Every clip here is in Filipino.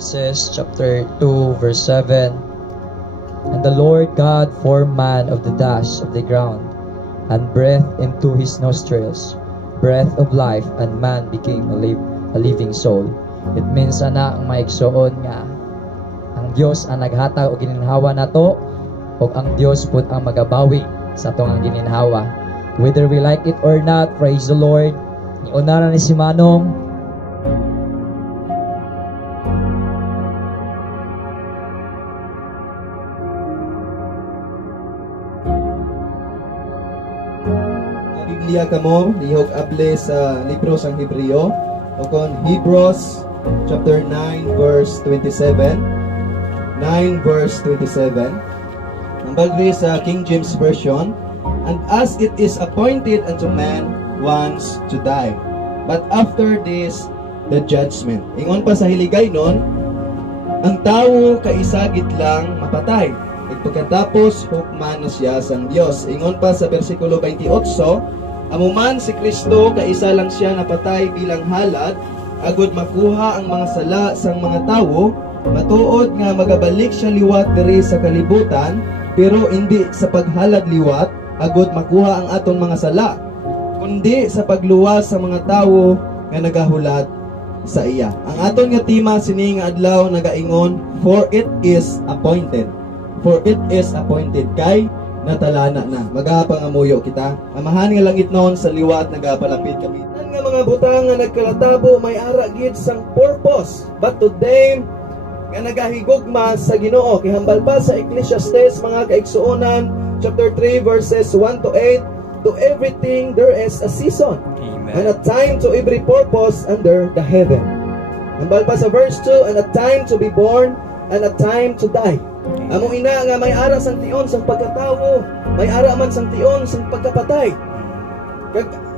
Genesis chapter 2 verse 7. And the Lord God formed man of the dust of the ground, and breathed into his nostrils breath of life, and man became a living soul. It means ana ang maigsoon nga ang Dios ang naghatag og gininhawa nato, ug ang Dios pud ang magabawi sa atong ang gininhawa. Whether we like it or not, praise the Lord. Iuna na ni si Manong. Biblia kamo lihok able sa libro sang Hebreo o kon Hebrews chapter 9 verse 27. 9 verse 27. Ang bagri sa King James Version, and as it is appointed unto man once to die, but after this the judgment. Ingon pa sa hiligay nun, ang tao kaisagit lang mapatay, at pagkatapos hukman na siya sang Dios. Ingon pa sa versikulo 28, amuman si Kristo kaisa lang siya napatay bilang halad, agud makuha ang mga sala sang mga tawo, matuod nga magabalik siya liwat diri sa kalibutan, pero hindi sa paghalad liwat, agud makuha ang aton mga sala, kundi sa pagluwas sa mga tawo nga nagahulat sa iya. Ang aton nga tema sini nga adlaw nagaingon, for it is appointed. For it is appointed, kay natalana na. Magapangamuyo kita. Amahan nga langit noon sa liwat nagapalapit kami. Ang nga mga butang nga nagkalatabo may ara gid sang purpose. But today nga nagahigugma sa Ginoo, kihambal pa sa Ecclesiastes mga kaigsuonan chapter 3 verses 1 to 8, to everything there is a season. Amen. And a time to every purpose under the heaven. Hambal pa sa verse 2, and a time to be born and a time to die. Amo ina nga may ara sang tion sang pagkatawo, may ara man sang tion sang pagkapatay.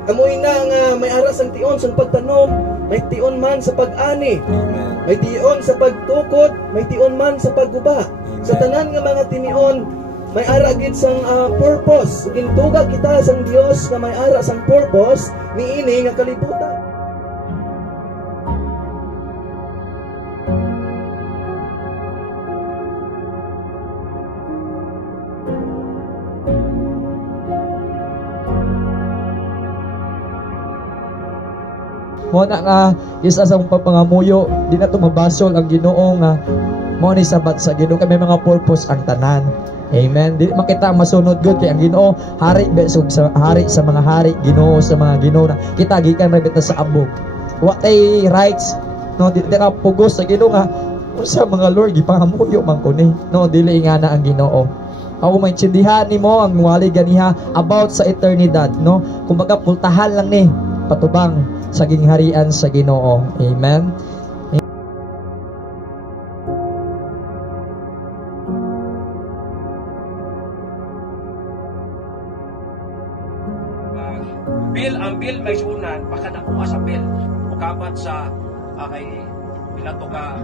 Amo ina nga may ara sang tion sang pagtanom, may tion man sa pag-ani. May tion sa pagtukod, may tion man sa pagguba. Sa tanan nga mga tinion, may ara gid sang purpose. Gintuga kita sang Dios nga may ara sang purpose niini nga kalibutan. Mo na nga isa sa pagpangamuyo, di na tumabasol ang Ginoo nga mo ni sabat sa Ginoo kay may mga purpose ang tanan. Amen. Di makita masunod gud kay ang Ginoo hari besog sa hari sa mga hari, Ginoo sa mga Ginoo na kita gikan ra bita sa abog. Wa tay rights no di na pugos sa Ginoo nga sa mga Lord gipangamuyo man kuni. No dili nga na ang Ginoo. Ako maintindihan nimo ang wali ganiha about sa eternidad, no? Kumbaga pultahan lang ni patubang sa gingharian sa Ginoo. Amen. Ang bill may sunan, baka nakuha sa bill. Mukabat sa kay pilato ka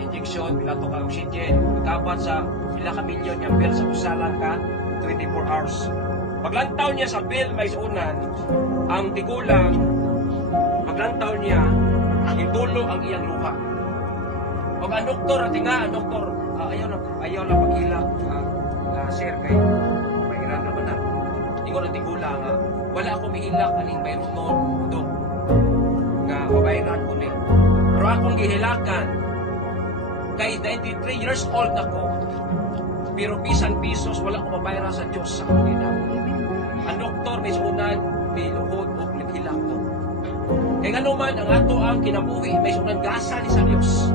injection, pilato ka oxygen, mukabat sa pila ka milyon yung bill sa usalan ka 24 hours. Paglantaw niya sa bill may sunan, ang tigulang paglantaw niya, hintulo ang iyang luha. Pag ang doktor, ang doktor, ayaw na paghilak, sir, kay mahiran naman na. Ingon ang tigulang, wala akong mihilak, aning mayroon noon, dok, nga mabayaran ko niya. Pero akong gihilakan, kay 93 years old ako, pero bisan pisos, wala akong mabayaran sa Diyos sa akong ginawa. Ang doktor, may sunan, may luhod, o naghilak ko. Kaya nga naman, ang ato ang kinabuhi, may sunan gasa ni sa Diyos.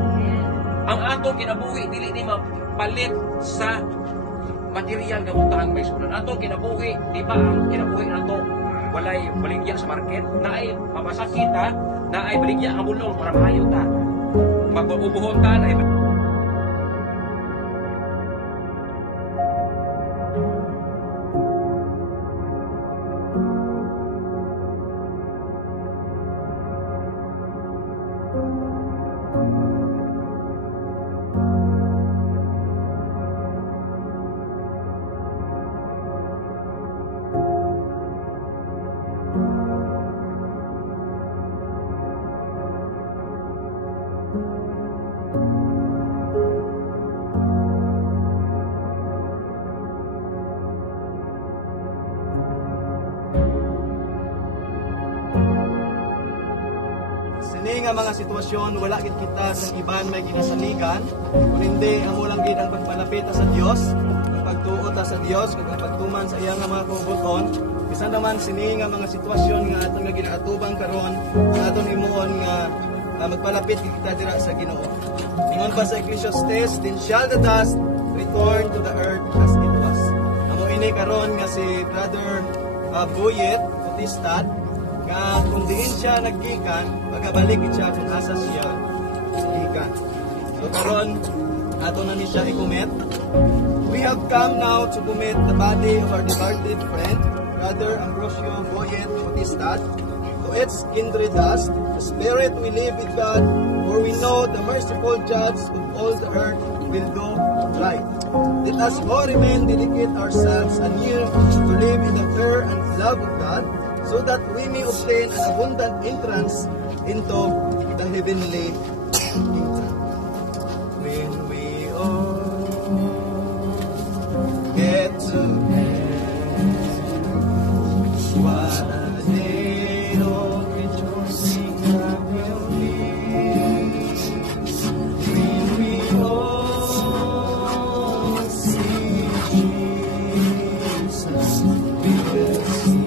Ang ato kinabuhi, dili ni mapalit sa material nga butang may sunan. Ato kinabuhi, di ba ang kinabuhi nato, walay baligya sa market, na ay mamasakit ha, na ay baligya ang bulong para mahayo ta. Magbubuhon ta, na ay kini nga mga sitwasyon wala gid kita sa iban may kinasaligan, kun hindi amo lang gid ang pagpalapit sa Dios, ang pagtuo ta sa Dios, kag ang pagtuman sa iya nga mga kabubuton. Bisan naman sini nga mga sitwasyon nga aton nga ginaatubang karon, nga aton himuon nga magpalapit kita dira sa Ginoo. Ingon pa sa Ecclesiastes, then shall the dust return to the earth as it was. Amo ini karon nga si Brother Boyet Bautista, nga kung diin siya naggikan, magabalik siya kung asa siya gikan. So karon ato na ni siya i-commit. We have come now to commit the body of our departed friend, Brother Ambrosio Boyet Bautista, to its kindred dust. The spirit we live with God, for we know the merciful judge of all the earth will do right. Let us all remain dedicate ourselves anew to live in the fear and love of God, so that we may obtain an abundant entrance into the heavenly kingdom. When we all get to heaven, what a day of rejoicing that will be. When we all see Jesus, we will see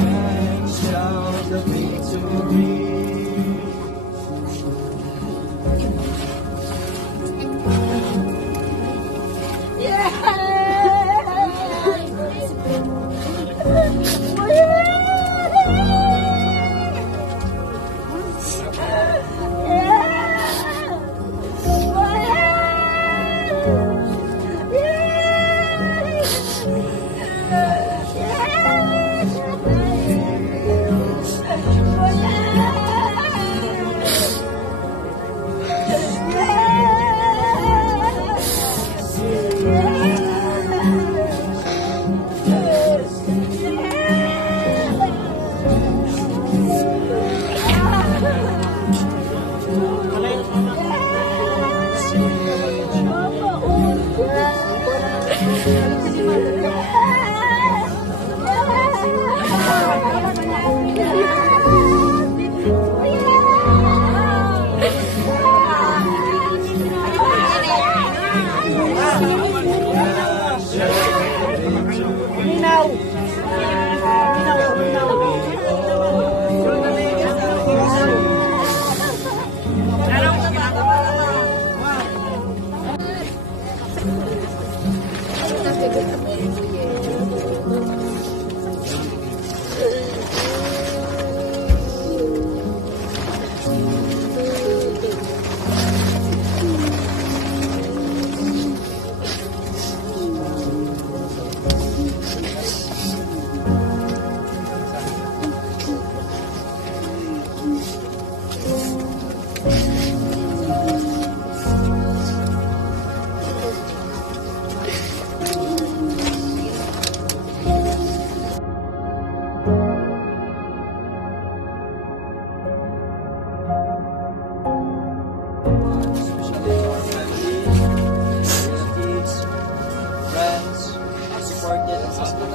and shout the victory.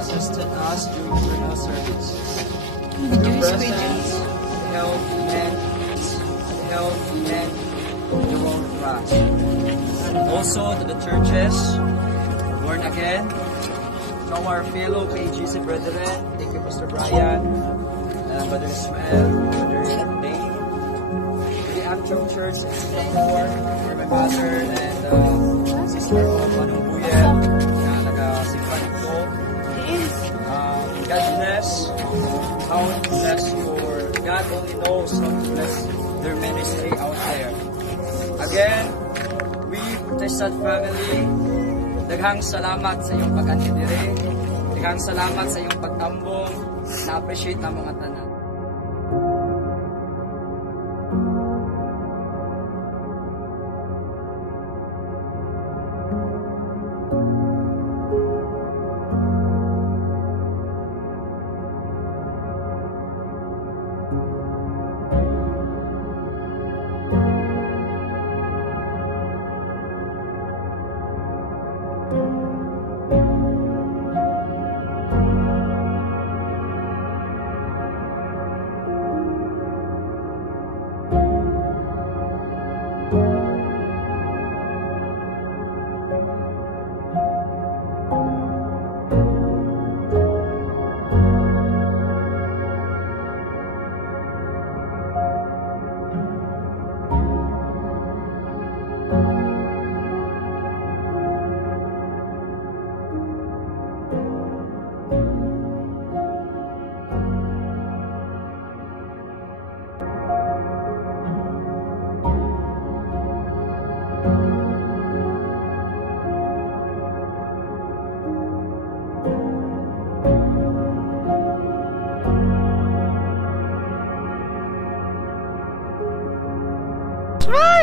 Assisted us during funeral service. Your presence, help, and the world trust. Also to the churches, born again, to our fellow KGC brethren, thank you Pastor Brian, Brother Ismael, Brother Dane, the actual church in Singapore, for my mother and sister ko, Manong Buyet, na nag-simpan ko. God bless how to bless your God only knows how to bless their ministry out there. Again, we Protestant family, daghang salamat sa iyong pag-andire, daghang salamat sa iyong pagtambong, na-appreciate ang mga tanan.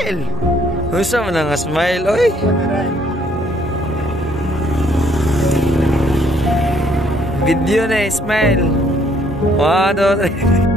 smile. Unsa man nga smile, oy? Video na, smile. 1, 2, 3.